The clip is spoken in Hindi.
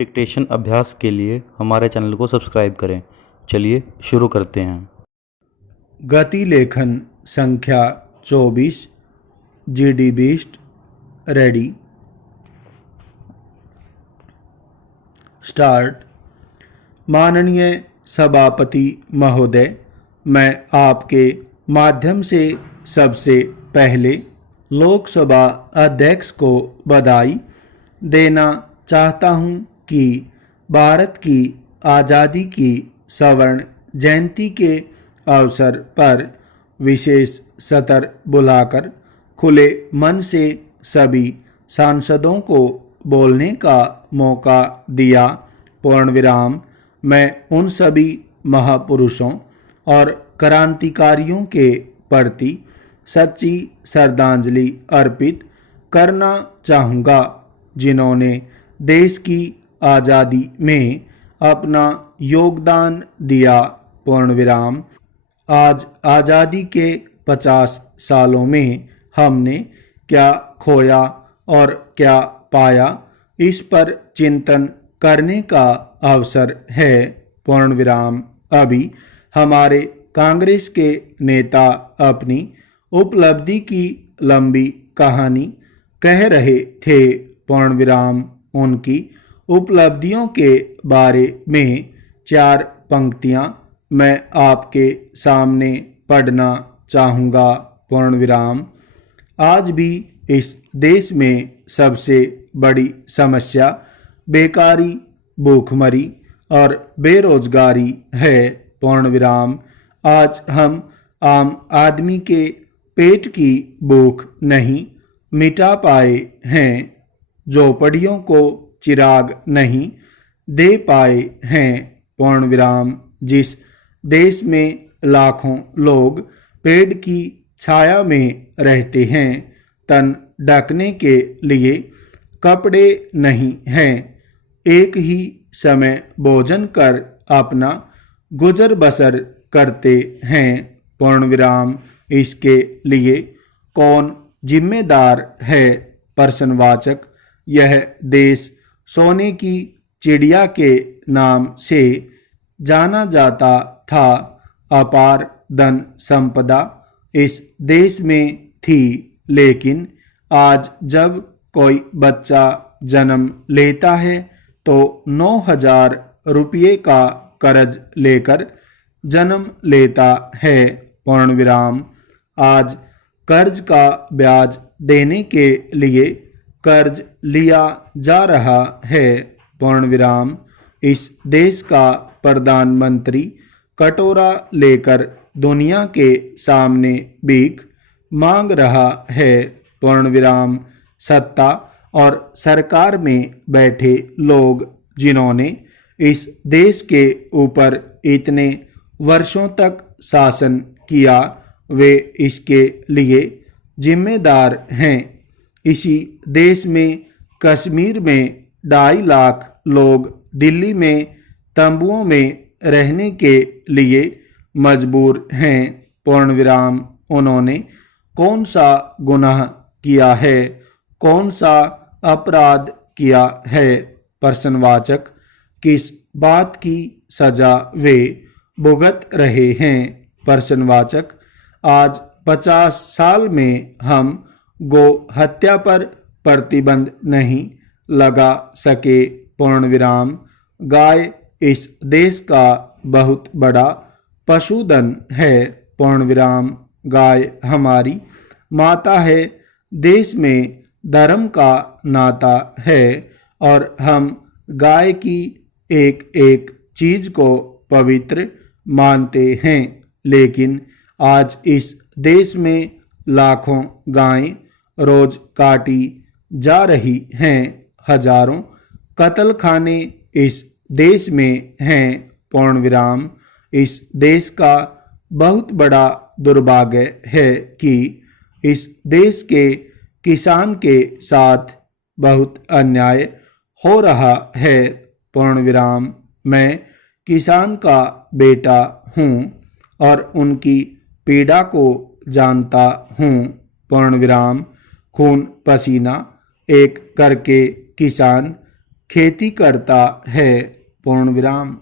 डिक्टेशन अभ्यास के लिए हमारे चैनल को सब्सक्राइब करें। चलिए शुरू करते हैं। गति लेखन संख्या 24 GD बीस्ट रेडी स्टार्ट। माननीय सभापति महोदय, मैं आपके माध्यम से सबसे पहले लोकसभा अध्यक्ष को बधाई देना चाहता हूं कि भारत की आज़ादी की स्वर्ण जयंती के अवसर पर विशेष सत्र बुलाकर खुले मन से सभी सांसदों को बोलने का मौका दिया। पूर्णविराम। मैं उन सभी महापुरुषों और क्रांतिकारियों के प्रति सच्ची श्रद्धांजलि अर्पित करना चाहूँगा जिन्होंने देश की आज़ादी में अपना योगदान दिया। पूर्णविराम। आज आज़ादी के 50 सालों में हमने क्या खोया और क्या पाया, इस पर चिंतन करने का अवसर है। पूर्णविराम। अभी हमारे कांग्रेस के नेता अपनी उपलब्धि की लंबी कहानी कह रहे थे। पूर्णविराम। उनकी उपलब्धियों के बारे में 4 पंक्तियां मैं आपके सामने पढ़ना चाहूँगा। पूर्णविराम। आज भी इस देश में सबसे बड़ी समस्या बेकारी, भूखमरी और बेरोजगारी है। पूर्णविराम। आज हम आम आदमी के पेट की भूख नहीं मिटा पाए हैं, झोपड़ियों को चिराग नहीं दे पाए हैं। पूर्णविराम। जिस देश में लाखों लोग पेड़ की छाया में रहते हैं, तन ढकने के लिए कपड़े नहीं हैं, एक ही समय भोजन कर अपना गुजर बसर करते हैं। पूर्णविराम। इसके लिए कौन जिम्मेदार है? प्रश्नवाचक। यह देश सोने की चिड़िया के नाम से जाना जाता था। अपार धन संपदा इस देश में थी, लेकिन आज जब कोई बच्चा जन्म लेता है तो 9,000 रुपये का कर्ज लेकर जन्म लेता है। पूर्णविराम। आज कर्ज का ब्याज देने के लिए कर्ज लिया जा रहा है। पूर्णविराम। इस देश का प्रधानमंत्री कटोरा लेकर दुनिया के सामने भीख मांग रहा है। पूर्णविराम। सत्ता और सरकार में बैठे लोग जिन्होंने इस देश के ऊपर इतने वर्षों तक शासन किया, वे इसके लिए जिम्मेदार हैं। इसी देश में कश्मीर में 2.5 लाख लोग दिल्ली में तंबुओं में रहने के लिए मजबूर हैं। पूर्णविराम। उन्होंने कौन सा गुनाह किया है, कौन सा अपराध किया है? प्रश्नवाचक। किस बात की सजा वे भुगत रहे हैं? प्रश्नवाचक। आज 50 साल में हम गो हत्या पर प्रतिबंध नहीं लगा सके। पूर्णविराम। गाय इस देश का बहुत बड़ा पशुधन है। पूर्णविराम। गाय हमारी माता है। देश में धर्म का नाता है और हम गाय की एक एक चीज को पवित्र मानते हैं, लेकिन आज इस देश में लाखों गायें रोज काटी जा रही हैं। हजारों कत्ल खाने इस देश में हैं। पूर्णविराम। इस देश का बहुत बड़ा दुर्भाग्य है कि इस देश के किसान के साथ बहुत अन्याय हो रहा है। पूर्णविराम। मैं किसान का बेटा हूँ और उनकी पीड़ा को जानता हूँ। पूर्णविराम। खून पसीना एक करके किसान खेती करता है पूर्ण विराम।